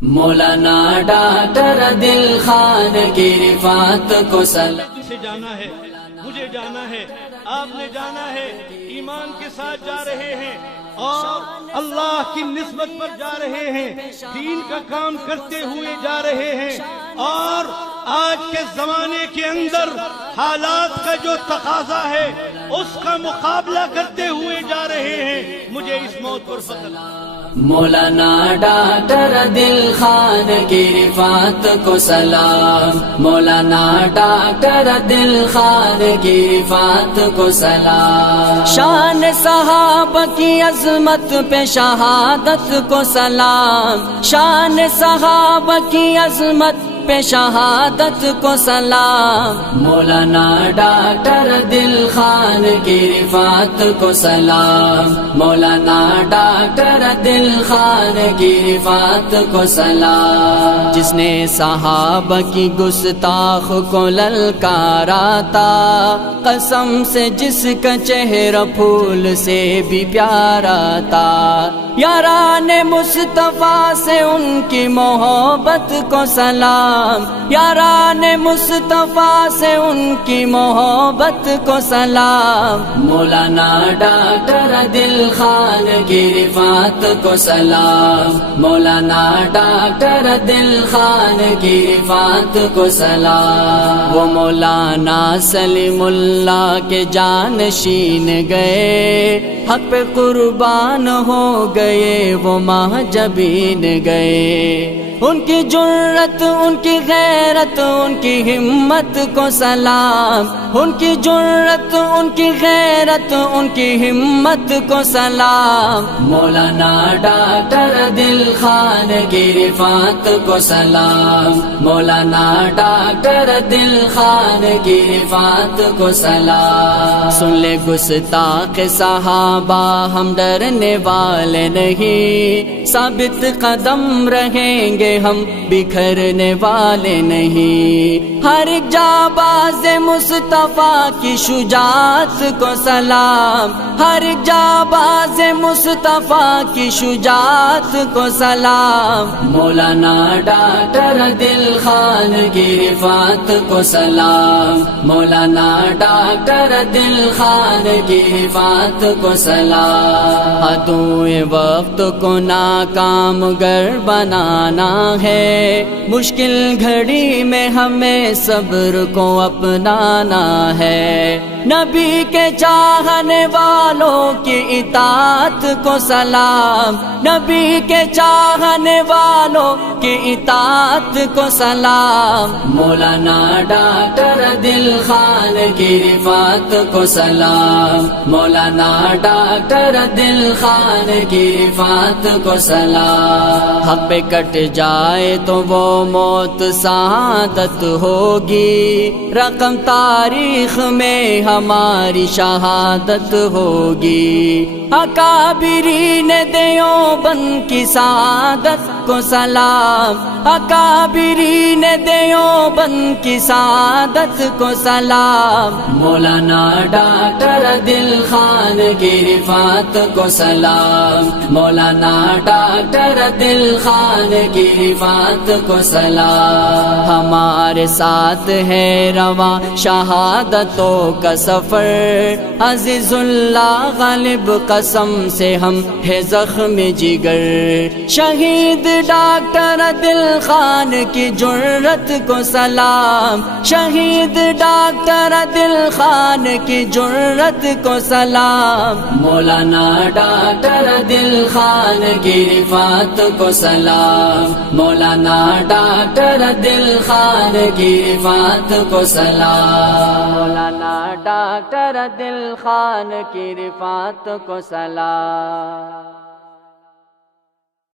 مولانا doctor دل خان کی رفات کو سلام. سے جانا ہے، مجھے جانا ہے، آپ نے جانا ہے. ایمان کے ساتھ جا رہے ہیں اور اللہ کی نسبت پر جا رہے ہیں، دین کا کام کرتے ہوئے جا رہے ہیں. اور آج کے زمانے کے اندر حالات کا جو تقاضا ہے اس کا مقابلہ کرتے ہوئے جا رہے ہیں. مجھے اس موت پر فخر. مولانا ڈاکٹر دل خان کی رفات کو سلام. مولانا ڈاکٹر دل خان کی رفات کو سلام. شان صحابہ کی عظمت پہ شہادت کو سلام. شان صحابہ کی عظمت پہ شہادت کو سلام. مولانا ڈاکٹر دل خان کی رفات کو سلام. مولانا ڈاکٹر دل خان کی رفات کو سلام. جس نے صحابہ کی گستاخ کو للکارا تھا، قسم سے جس کا چہرہ پھول سے بھی پیارا تھا. یاران مصطفیٰ سے ان کی محبت کو سلام. یاران مصطفیٰ سے ان کی محبت کو سلام. مولانا ڈاکٹر دل خان کی رفات کو سلام. مولانا ڈاکٹر دل خان کی رفات کو سلام. وہ مولانا سلیم اللہ کے جانشین گئے، حق پہ قربان ہو گئے وہ مہجبین گئے. ان کی جرت، ان کی غیرت، ان کی ہمت کو سلام. ان کی جرت، ان کی غیرت، ان کی ہمت کو سلام. مولانا ڈاکٹر دل خان کی رفات کو سلام. مولانا ڈاکٹر دل خان کی رفات کو سلام. سن لے گستاخ صحابہ ہم ڈرنے والے نہیں، ثابت قدم رہیں گے ہم بکھرنے والے نہیں. ہر ایک جانباز مصطفیٰ کی شجاعت کو سلام. ہر ایک جانباز مصطفیٰ کی شجاعت کو سلام. مولانا ڈاکٹر دل خان کی رفات کو سلام. مولانا ڈاکٹر دل خان کی رفات کو سلام. عدوئے وقت کو ناکام گر بنانا ہے، مشکل گھڑی میں ہمیں صبر کو اپنانا ہے. نبی کے چاہنے والوں کی اطاعت کو سلام. نبی کے چاہنے والوں کی اطاعت کو سلام. مولانا ڈاکٹر دل خان کی رفات کو سلام. مولانا ڈاکٹر دل خان کی رفات کو سلام. حق پہ کٹ جائے تو وہ موت سعادت ہوگی، رقم تاریخ میں ہماری شہادت ہوگی. اکابرین دیوبند کی سعادت کو سلام. اکابرین دیوبند کی سعادت کو سلام. مولانا ڈاکٹر دل خان کی رفات کو سلام. مولانا ڈاکٹر دل خان کی رفات کو سلام. ہمارے ساتھ ہے رواں شہادتوں کا سفر، عزیز اللہ غالب قسم سے ہم ہے زخم جگر. شہید ڈاکٹر دل خان کی جرت کو سلام. شہید ڈاکٹر دل خان کی جرت کو سلام. مولانا ڈاکٹر دل خان کی رفات کو سلام. مولانا ڈاکٹر دل خان کی رفات کو سلام. مولانا ڈاکٹر دل خان کی رفات کو سلام.